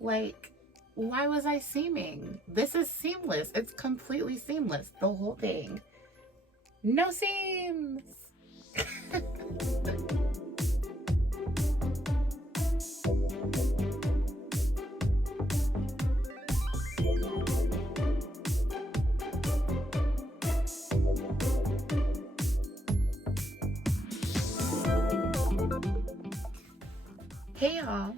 Like, why was I seaming? This is seamless. It's completely seamless, the whole thing. No seams. Hey y'all,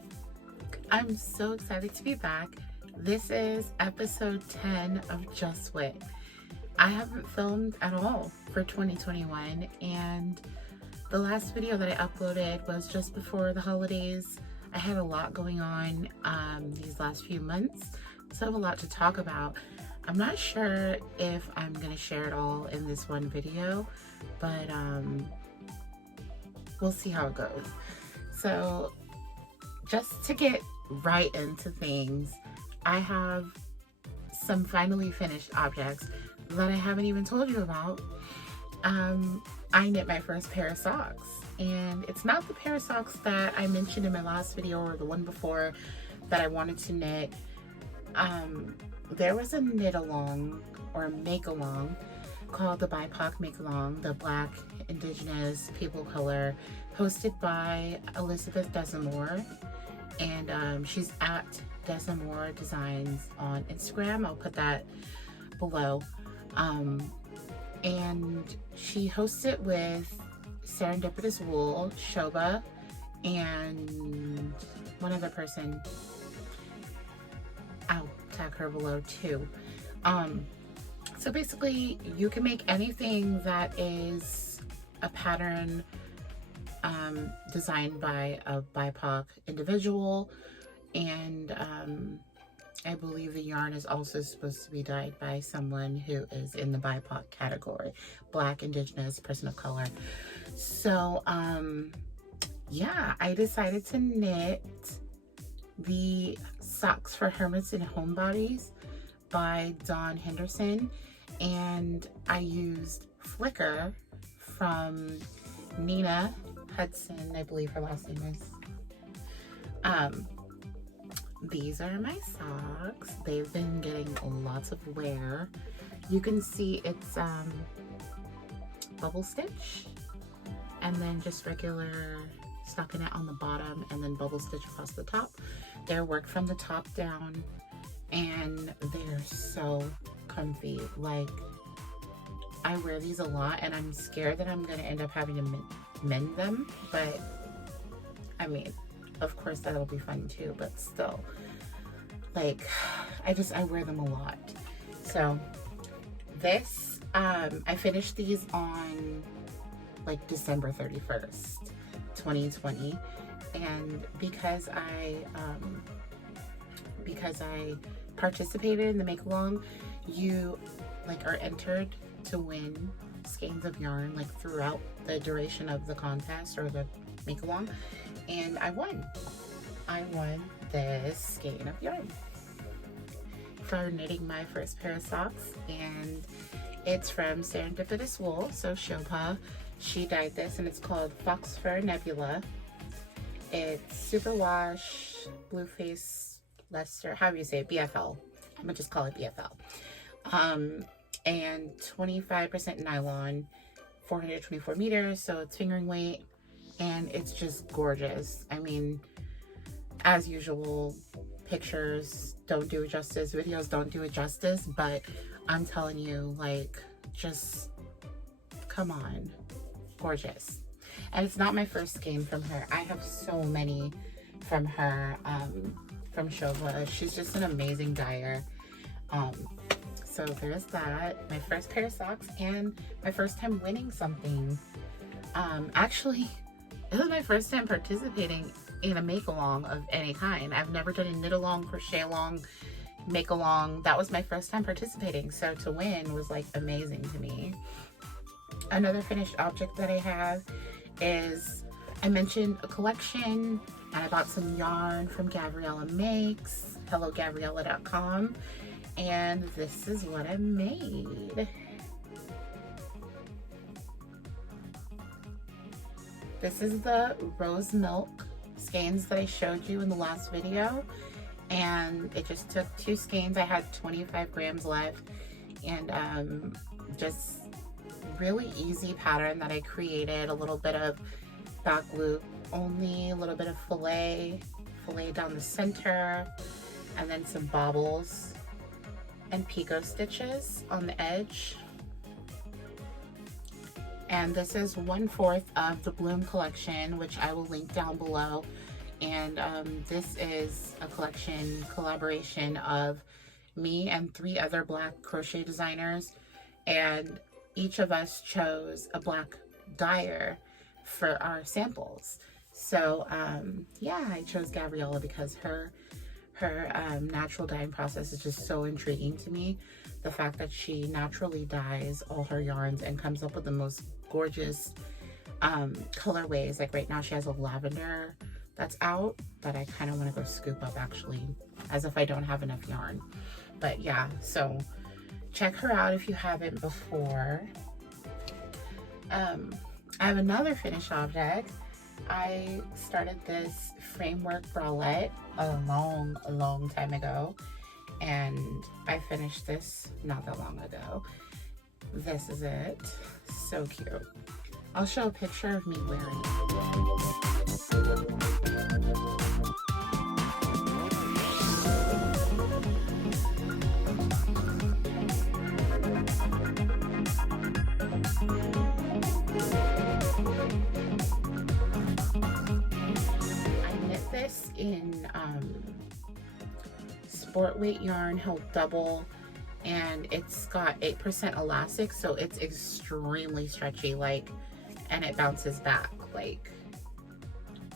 I'm so excited to be back. This is episode 10 of Just Whit. I haven't filmed at all for 2021, and the last video that I uploaded was just before the holidays. I had a lot going on these last few months, so I have a lot to talk about. I'm not sure if I'm going to share it all in this one video, but we'll see how it goes. So just to get right into things, I have some finally finished objects that I haven't even told you about. I knit my first pair of socks, and it's not the pair of socks that I mentioned in my last video or the one before that I wanted to knit. There was a knit along or a make along called the BIPOC Make Along, the Black Indigenous People Color, hosted by Elizabeth Desamore, and she's at Desamore Designs on Instagram. I'll put that below. And she hosts it with Serendipitous Wool, Shoba, and one other person. I'll tag her below too. So basically, you can make anything that is a pattern designed by a BIPOC individual, and I believe the yarn is also supposed to be dyed by someone who is in the BIPOC category, Black, Indigenous, person of color. So yeah, I decided to knit the Socks for Hermits and Homebodies by Dawn Henderson, and I used Flicker from Nina Hudson, I believe her last name is. These are my socks. They've been getting lots of wear. You can see it's bubble stitch, and then just regular stockinette on the bottom, and then bubble stitch across the top. They're worked from the top down, and they're so comfy. Like, I wear these a lot, and I'm scared that I'm gonna end up having to mend them, but I mean, of course that'll be fun too, but still, like, I wear them a lot. So this, I finished these on like December 31st, 2020, and because I participated in the make along, you like are entered to win skeins of yarn like throughout the duration of the contest or the make along, and I won this skein of yarn for knitting my first pair of socks, and it's from Serendipitous Wool, so Shilpa, she dyed this, and it's called Fox Fur Nebula. It's superwash, blue face Leicester, however you say it, BFL. I'm gonna just call it BFL. And 25% nylon, 424 meters, so it's fingering weight, and it's just gorgeous. I mean, as usual, pictures don't do it justice, videos don't do it justice, but I'm telling you, like, just come on, gorgeous. And it's not my first skein from her. I have so many from her, from Shova. She's just an amazing dyer. So there's that, my first pair of socks, and my first time winning something. Actually, this is my first time participating in a make-along of any kind. I've never done a knit-along, crochet-along, make-along. That was my first time participating, so to win was like amazing to me. Another finished object that I have is, I mentioned a collection, and I bought some yarn from Gabriella Makes, hellogabriella.com, and this is what I made. This is the rose milk skeins that I showed you in the last video, and it just took 2 skeins. I had 25 grams left, and just really easy pattern that I created. A little bit of back loop only, a little bit of fillet down the center, and then some bobbles and picot stitches on the edge. And this is 1/4 of the Bloom collection, which I will link down below. And this is a collaboration of me and 3 other black crochet designers, and each of us chose a black dyer for our samples. So yeah, I chose Gabriella because her natural dyeing process is just so intriguing to me. The fact that she naturally dyes all her yarns and comes up with the most gorgeous colorways. Like right now she has a lavender that's out that I kind of want to go scoop up, actually, as if I don't have enough yarn. But yeah, so check her out if you haven't before. I have another finished object. I started this framework bralette a long time ago, and I finished this not that long ago. This is it. So cute. I'll show a picture of me wearing it. In sport weight yarn, held double, and it's got 8% elastic, so it's extremely stretchy, like, and it bounces back, like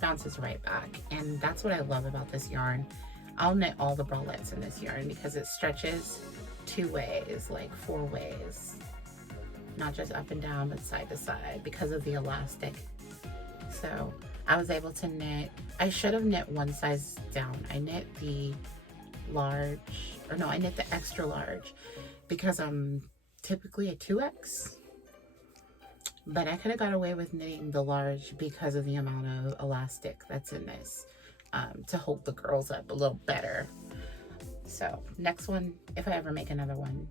bounces right back. And that's what I love about this yarn. I'll knit all the bralettes in this yarn because it stretches 2 ways, like 4 ways, not just up and down but side to side because of the elastic. So I was able to knit, I should have knit 1 size down. I knit the large, or no, I knit the extra large because I'm typically a 2X. But I could have got away with knitting the large because of the amount of elastic that's in this, to hold the girls up a little better. So next one, if I ever make another one,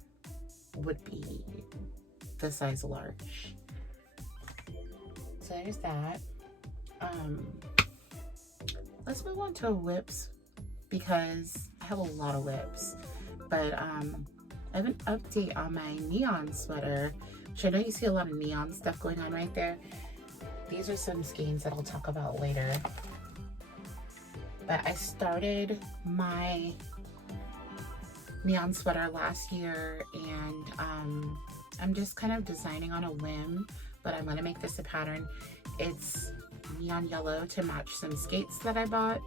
would be the size large. So there's that. Let's move on to whips because I have a lot of whips, but I have an update on my neon sweater, which I know you see a lot of neon stuff going on right there. These are some skeins that I'll talk about later, but I started my neon sweater last year, and I'm just kind of designing on a whim, but I'm going to make this a pattern. It's neon yellow to match some skates that I bought.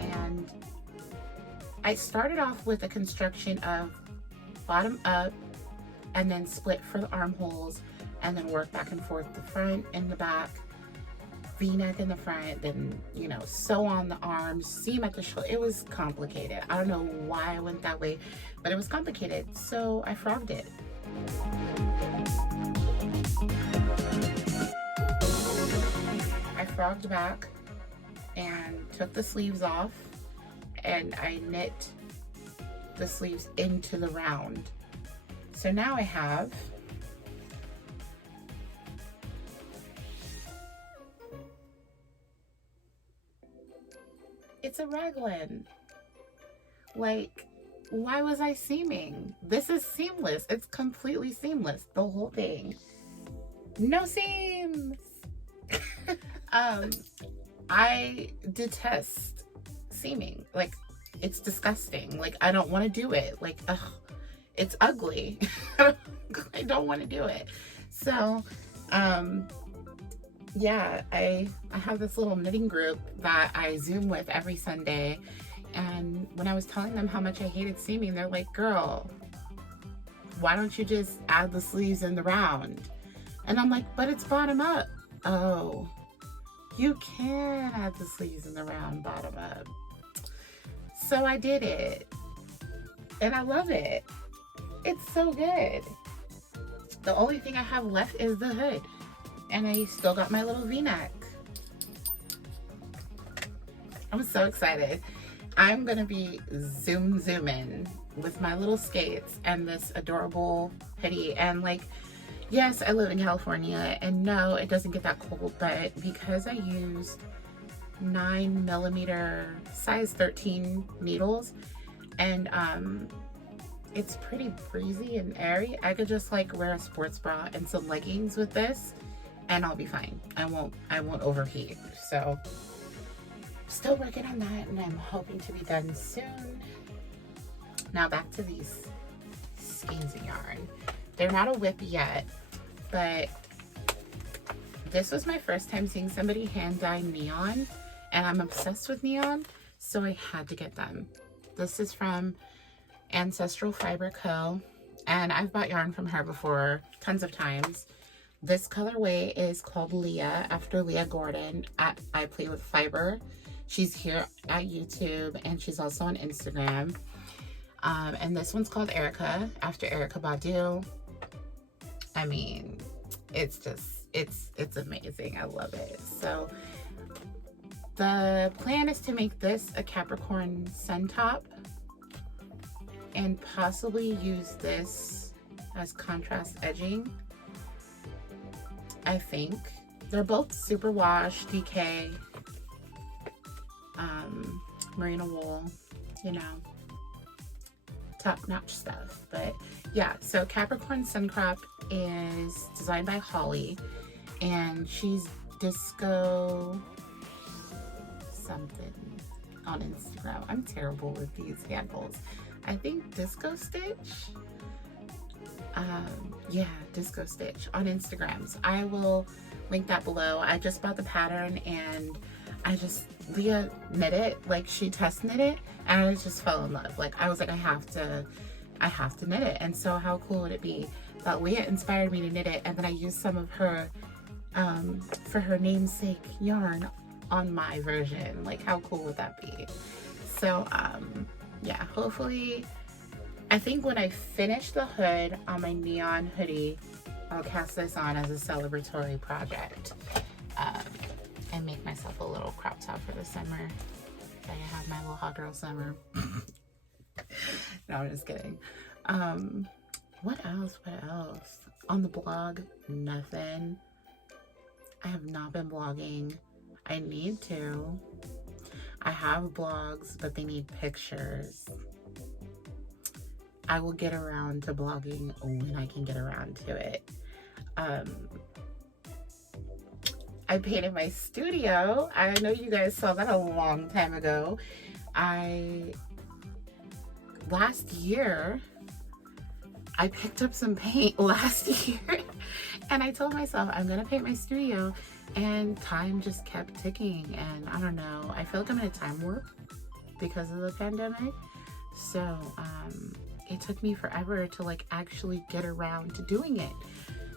And I started off with a construction of bottom up and then split for the armholes, and then work back and forth the front and the back, V-neck in the front, then, you know, sew on the arms, seam at the shoulder. It was complicated. I don't know why I went that way, but it was complicated. So I frogged it. I frogged back and took the sleeves off, and I knit the sleeves into the round. So now I have it's a raglan. Like, why was I seaming? This is seamless. It's completely seamless, the whole thing. No seams. I detest seaming. Like, it's disgusting. Like, I don't want to do it. Like, ugh, it's ugly. I don't want to do it. So, yeah, I have this little knitting group that I Zoom with every Sunday, and when I was telling them how much I hated seaming, they're like, girl, why don't you just add the sleeves in the round? And I'm like, but it's bottom up. Oh, you can add the sleeves in the round bottom up. So I did it, and I love it. It's so good. The only thing I have left is the hood. And I still got my little V-neck. I'm so excited. I'm gonna be zooming with my little skates and this adorable hoodie. And like, yes, I live in California, and no, it doesn't get that cold, but because I used 9mm size 13 needles, and it's pretty breezy and airy, I could just like wear a sports bra and some leggings with this and I'll be fine. I won't overheat. So still working on that, and I'm hoping to be done soon. Now back to these skeins of yarn. They're not a whip yet, but this was my first time seeing somebody hand dye neon, and I'm obsessed with neon, so I had to get them. This is from Ancestral Fiber Co. And I've bought yarn from her before tons of times. This colorway is called Leah, after Leah Gordon at I Play With Fiber. She's here at YouTube, and she's also on Instagram. And this one's called Erica, after Erica Badu. I mean, it's just, it's amazing. I love it. So the plan is to make this a Capricorn sun top and possibly use this as contrast edging. I think they're both super wash, DK, merino wool, you know, top-notch stuff. But yeah, so Capricorn Sun Crop is designed by Holly, and she's disco something on Instagram. I'm terrible with these handles. I think Disco Stitch. Yeah, Disco Stitch on Instagram. So I will link that below. I just bought the pattern, and Leah knit it, like she test knit it, and I just fell in love. Like I was like, I have to knit it. And so how cool would it be that Leah inspired me to knit it, and then I used some of her for her namesake yarn on my version. Like how cool would that be? So yeah, hopefully, I think when I finish the hood on my neon hoodie, I'll cast this on as a celebratory project, and make myself a little crop top for the summer. So I have my little hot girl summer. No, I'm just kidding. What else? On the blog, nothing. I have not been blogging. I need to. I have blogs, but they need pictures. I will get around to blogging when I can get around to it. I painted my studio. I know you guys saw that a long time ago. Last year, I picked up some paint last year, and I told myself I'm gonna paint my studio, and time just kept ticking, and I don't know, I feel like I'm in a time warp because of the pandemic. So it took me forever to like actually get around to doing it.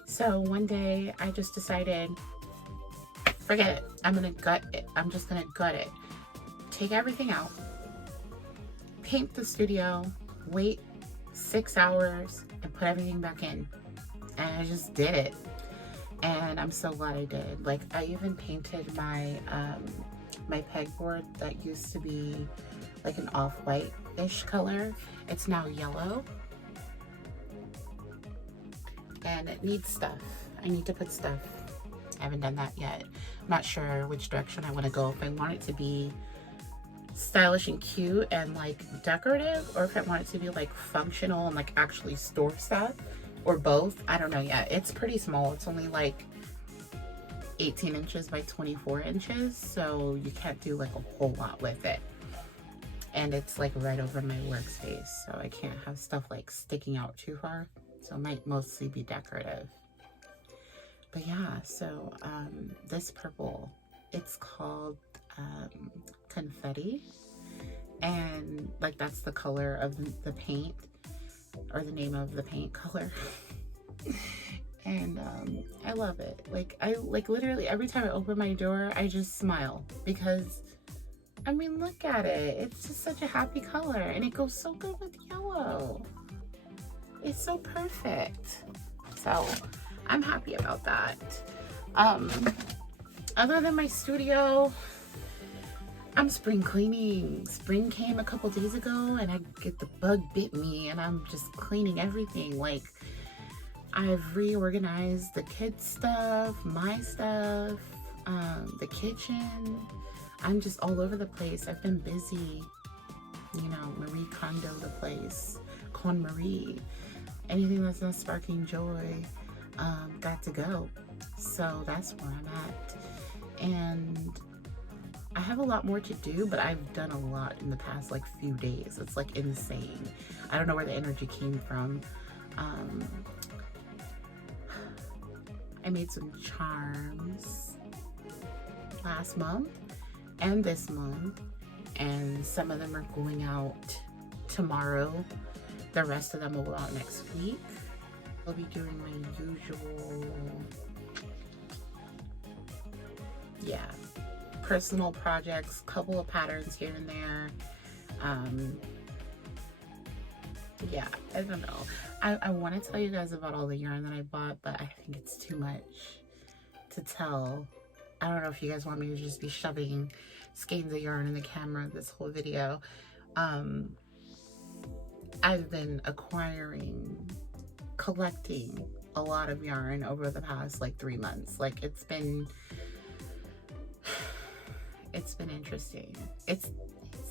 So one day I just decided, forget it, I'm gonna gut it. I'm just gonna gut it, take everything out, paint the studio, wait 6 hours, and put everything back in. And I just did it, and I'm so glad I did. Like I even painted my my pegboard that used to be like an off-white-ish color. It's now yellow, and it needs stuff. I need to put stuff. I haven't done that yet. I'm not sure which direction I want to go. If I want it to be stylish and cute and like decorative, or if I want it to be like functional and like actually store stuff, or both. I don't know yet. It's pretty small. It's only like 18 inches by 24 inches, so you can't do like a whole lot with it. And it's like right over my workspace, so I can't have stuff like sticking out too far. So it might mostly be decorative. But yeah, so this purple, it's called Confetti, and like that's the color of the paint, or the name of the paint color. And I love it. Like I literally every time I open my door, I just smile, because I mean, look at it. It's just such a happy color, and it goes so good with yellow. It's so perfect. So I'm happy about that. Other than my studio, I'm spring cleaning. Spring came a couple days ago and the bug bit me, and I'm just cleaning everything. Like, I've reorganized the kids' stuff, my stuff, the kitchen. I'm just all over the place. I've been busy, you know, Marie Kondo the place, Con Marie. Anything that's not sparking joy, got to go. So that's where I'm at. And I have a lot more to do, but I've done a lot in the past like few days. It's like insane. I don't know where the energy came from. I made some charms last month and this month, and some of them are going out tomorrow. The rest of them will go out next week. I'll be doing my usual, personal projects, couple of patterns here and there. I don't know. I want to tell you guys about all the yarn that I bought, but I think it's too much to tell. I don't know if you guys want me to just be shoving skeins of yarn in the camera this whole video. I've been collecting a lot of yarn over the past like 3 months. Like, it's been interesting. It's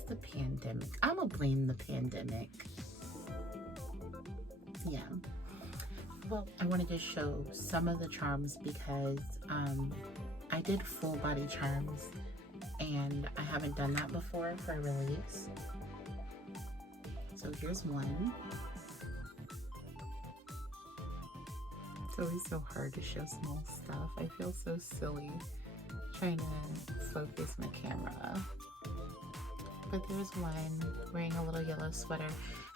the pandemic. I'm gonna blame the pandemic. Yeah. Well, I wanted to show some of the charms because I did full body charms and I haven't done that before for a release. So here's one. It's always so hard to show small stuff. I feel so silly trying to focus my camera. But there's one wearing a little yellow sweater,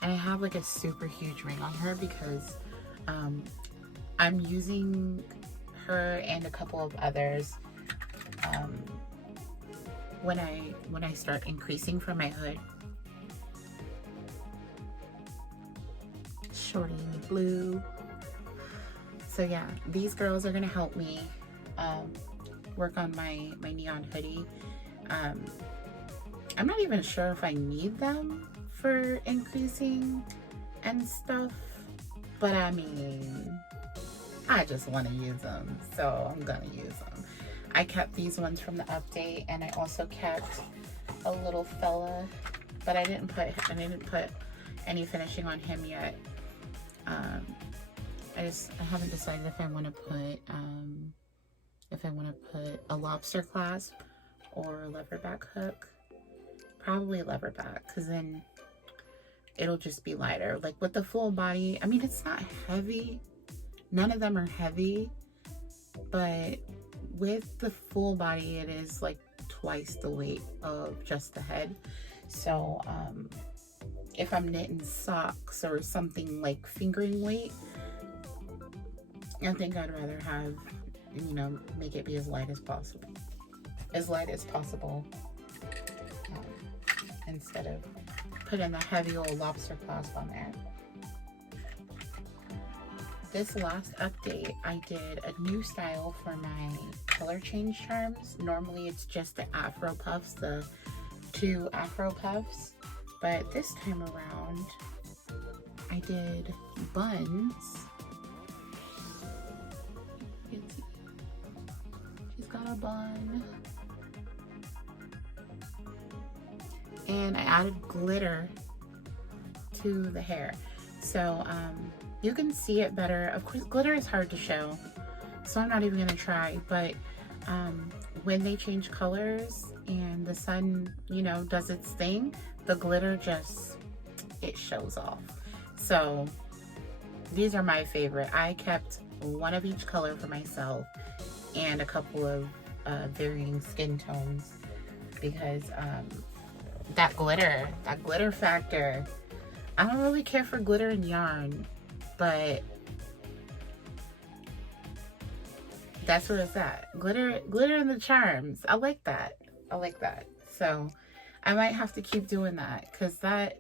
and I have like a super huge ring on her because I'm using her and a couple of others when I start increasing for my hood. Shorty blue. So yeah, these girls are gonna help me work on my neon hoodie. I'm not even sure if I need them for increasing and stuff, but I mean, I just want to use them, so I'm gonna use them. I kept these ones from the update, and I also kept a little fella, but I didn't put any finishing on him yet. I haven't decided if I want to put a lobster clasp or a leatherback hook. Probably leatherback, because then it'll just be lighter. Like with the full body, I mean, it's not heavy. None of them are heavy, but with the full body, it is like twice the weight of just the head. So if I'm knitting socks or something like fingering weight, I think I'd rather have, you know, make it be as light as possible. Instead of putting the heavy old lobster clasp on there. This last update, I did a new style for my color change charms. Normally it's just the Afro puffs, the 2 Afro puffs, but this time around I did buns. You can see she's got a bun. And I added glitter to the hair. So you can see it better. Of course, glitter is hard to show, so I'm not even gonna try, but when they change colors and the sun, you know, does its thing, the glitter just, it shows off. So these are my favorite. I kept one of each color for myself and a couple of varying skin tones because that glitter factor. I don't really care for glitter and yarn, but that's where it's at. Glitter in the charms. I like that. So I might have to keep doing that because that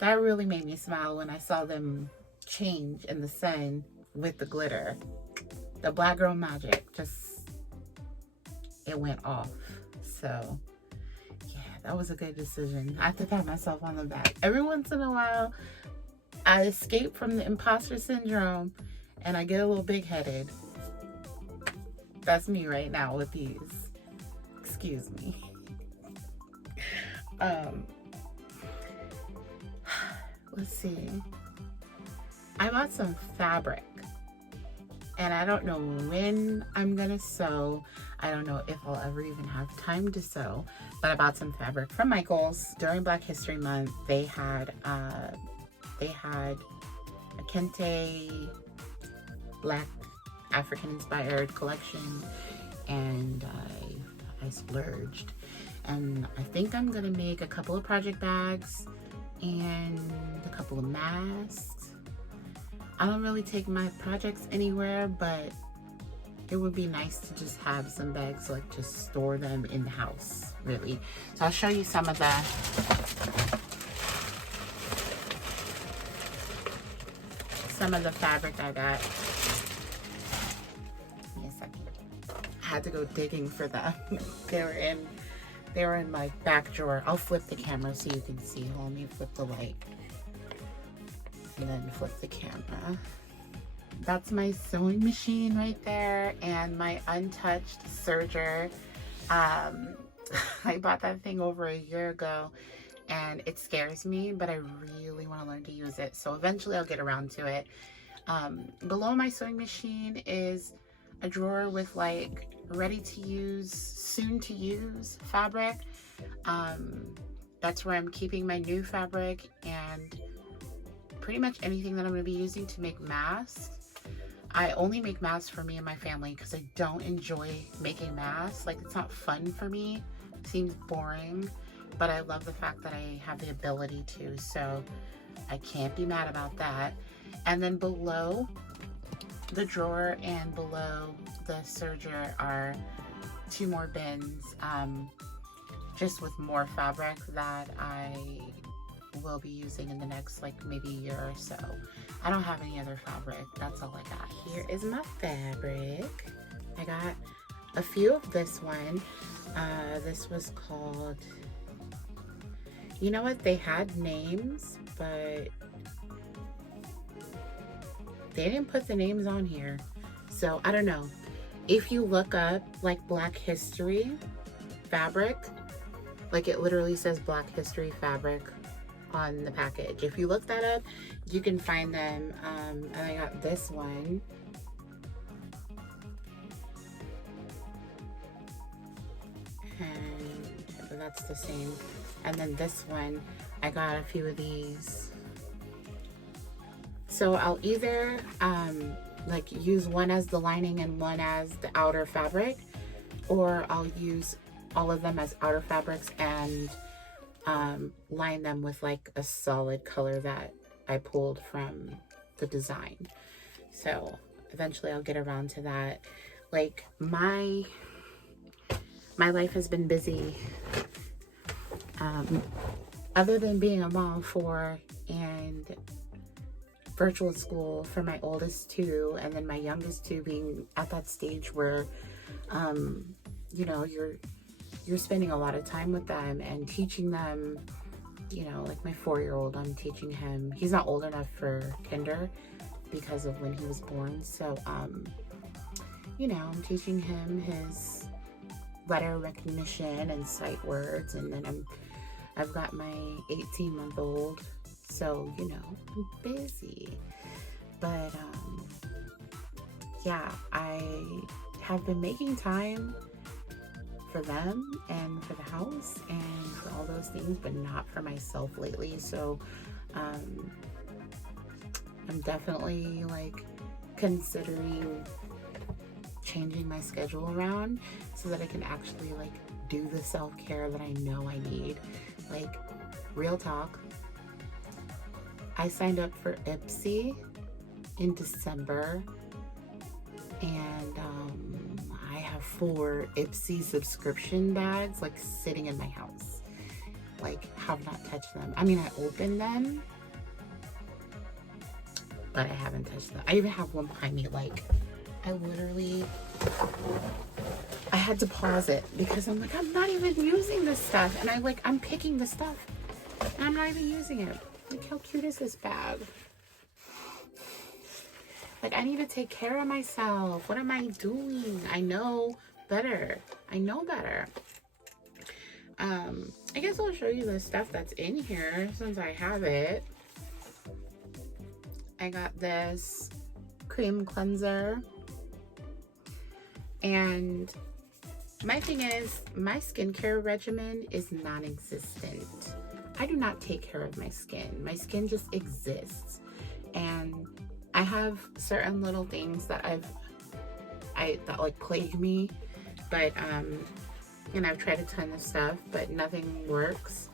really made me smile when I saw them change in the sun with the glitter. The Black Girl Magic just, it went off. So yeah, that was a good decision. I have to pat myself on the back. Every once in a while, I escape from the imposter syndrome and I get a little big-headed. That's me right now with these. Excuse me. Let's see. I bought some fabric and I don't know when I'm gonna sew. I don't know if I'll ever even have time to sew, but I bought some fabric from Michael's. During Black History Month, they had a Kente Black African inspired collection, and I splurged. And I think I'm gonna make a couple of project bags and a couple of masks. I don't really take my projects anywhere, but it would be nice to just have some bags, like just store them in the house, really. So I'll show you some of the fabric I got. Give me a second. I had to go digging for them. They were in my back drawer. I'll flip the camera so you can see. Let me flip the light. And then flip the camera. That's my sewing machine right there, and my untouched serger. I bought that thing over a year ago, and it scares me, but I really want to learn to use it. So eventually I'll get around to it. Below my sewing machine is a drawer with like ready to use, soon to use fabric. That's where I'm keeping my new fabric and pretty much anything that I'm going to be using to make masks. I only make masks for me and my family because I don't enjoy making masks. Like, it's not fun for me. It seems boring, but I love the fact that I have the ability to, so I can't be mad about that. And then below the drawer and below the serger are 2 more bins, just with more fabric that I will be using in the next like maybe year or so. I don't have any other fabric. That's all I got. Here is my fabric. I got a few of this one. This was called, you know what, they had names, but they didn't put the names on here. So I don't know. If you look up like Black History fabric, like it literally says Black History fabric on the package. If you look that up, you can find them. And I got this one. And that's the same. And then this one, I got a few of these. So I'll either like use one as the lining and one as the outer fabric, or I'll use all of them as outer fabrics and line them with like a solid color that I pulled from the design. So eventually I'll get around to that. Like my life has been busy, other than being a mom for and virtual school for my oldest 2, and then my youngest 2 being at that stage where you know, you're spending a lot of time with them and teaching them. You know, like my 4-year-old, I'm teaching him, he's not old enough for kinder because of when he was born. So, you know, I'm teaching him his letter recognition and sight words. And then I've got my 18-month-old. So, you know, I'm busy. But, yeah, I have been making time for them and for the house and for all those things, but not for myself lately. So I'm definitely like considering changing my schedule around so that I can actually like do the self-care that I know I need. Like, real talk, I signed up for Ipsy in December, and I have 4 Ipsy subscription bags like sitting in my house. Like, have not touched them. I mean, I opened them, but I haven't touched them. I even have one behind me. Like, I had to pause it because I'm like, I'm not even using this stuff. And I'm picking the stuff and I'm not even using it. Look how cute is this bag? Like, I need to take care of myself. What am I doing? I know better. I know better. I guess I'll show you the stuff that's in here since I have it. I got this cream cleanser. And my thing is, my skincare regimen is non-existent. I do not take care of my skin. My skin just exists. And I have certain little things that that like plague me, but and I've tried a ton of stuff, but nothing works.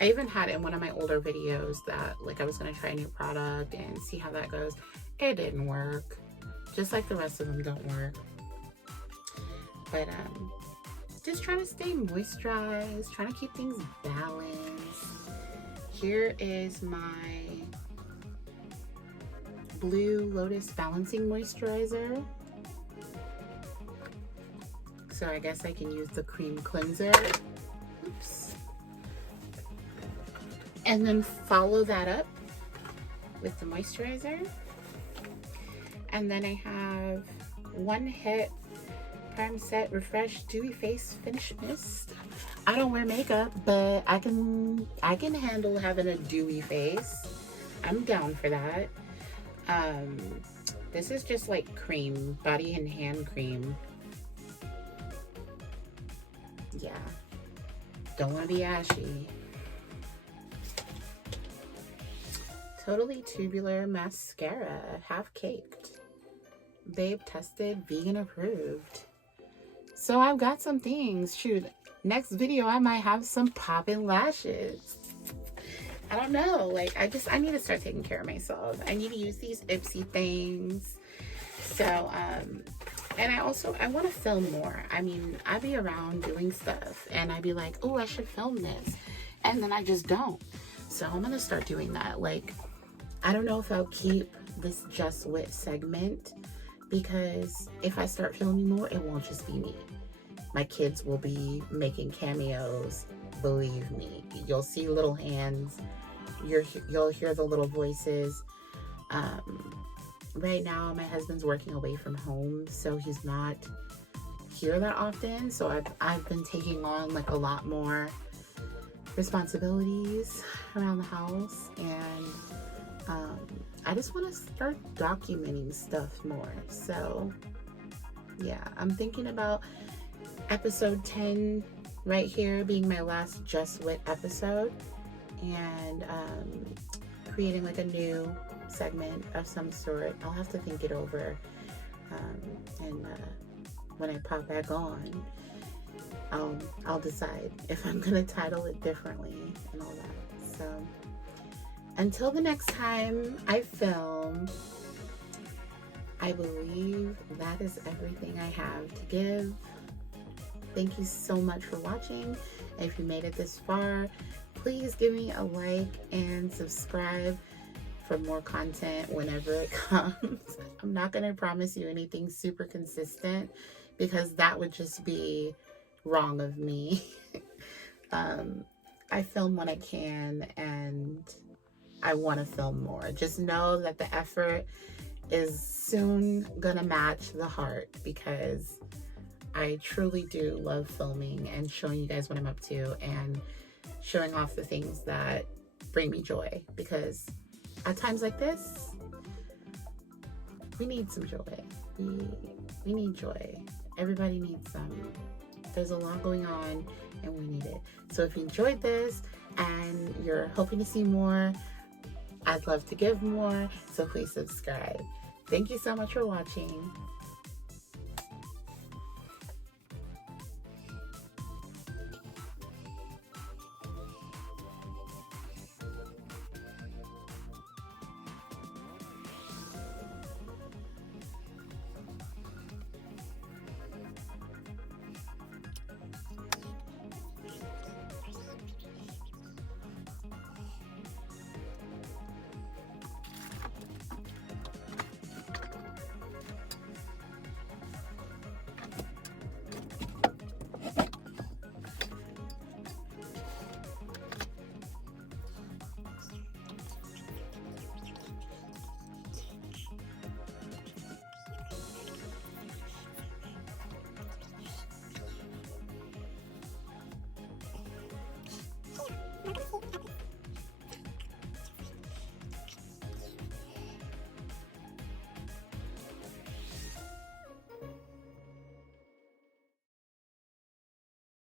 I even had in one of my older videos that like I was gonna try a new product and see how that goes. It didn't work, just like the rest of them don't work. But just trying to stay moisturized, trying to keep things balanced. Here is my blue Lotus balancing moisturizer. So I guess I can use the cream cleanser. Oops. And then follow that up with the moisturizer. And then I have One Hit Prime Set Refresh Dewy Face Finish Mist. I don't wear makeup, but I can handle having a dewy face. I'm down for that. This is just like cream, body and hand cream. Yeah, don't want to be ashy. Totally Tubular Mascara, half caked. Babe tested, vegan approved. So I've got some things. Shoot, next video I might have some popping lashes. I don't know, like I need to start taking care of myself. I need to use these Ipsy things. So and I want to film more. I mean, I be around doing stuff and I be like, oh, I should film this, and then I just don't. So I'm gonna start doing that. Like, I don't know if I'll keep this Just Whit segment, because if I start filming more, it won't just be me. My kids will be making cameos. Believe me, you'll see little hands. You'll hear the little voices. Right now, my husband's working away from home, so he's not here that often. So I've been taking on like a lot more responsibilities around the house, and I just want to start documenting stuff more. So yeah, I'm thinking about episode 10 right here being my last Just Whit episode, and creating like a new segment of some sort. I'll have to think it over, and when I pop back on, I'll decide if I'm gonna title it differently and all that. So until the next time I film, I believe that is everything I have to give. Thank you so much for watching. If you made it this far, please give me a like and subscribe for more content whenever it comes. I'm not going to promise you anything super consistent, because that would just be wrong of me. I film when I can, and I want to film more. Just know that the effort is soon going to match the heart, because I truly do love filming and showing you guys what I'm up to and showing off the things that bring me joy, because at times like this, we need some joy. We need joy. Everybody needs some. There's a lot going on and we need it. So if you enjoyed this and you're hoping to see more, I'd love to give more, so please subscribe. Thank you so much for watching.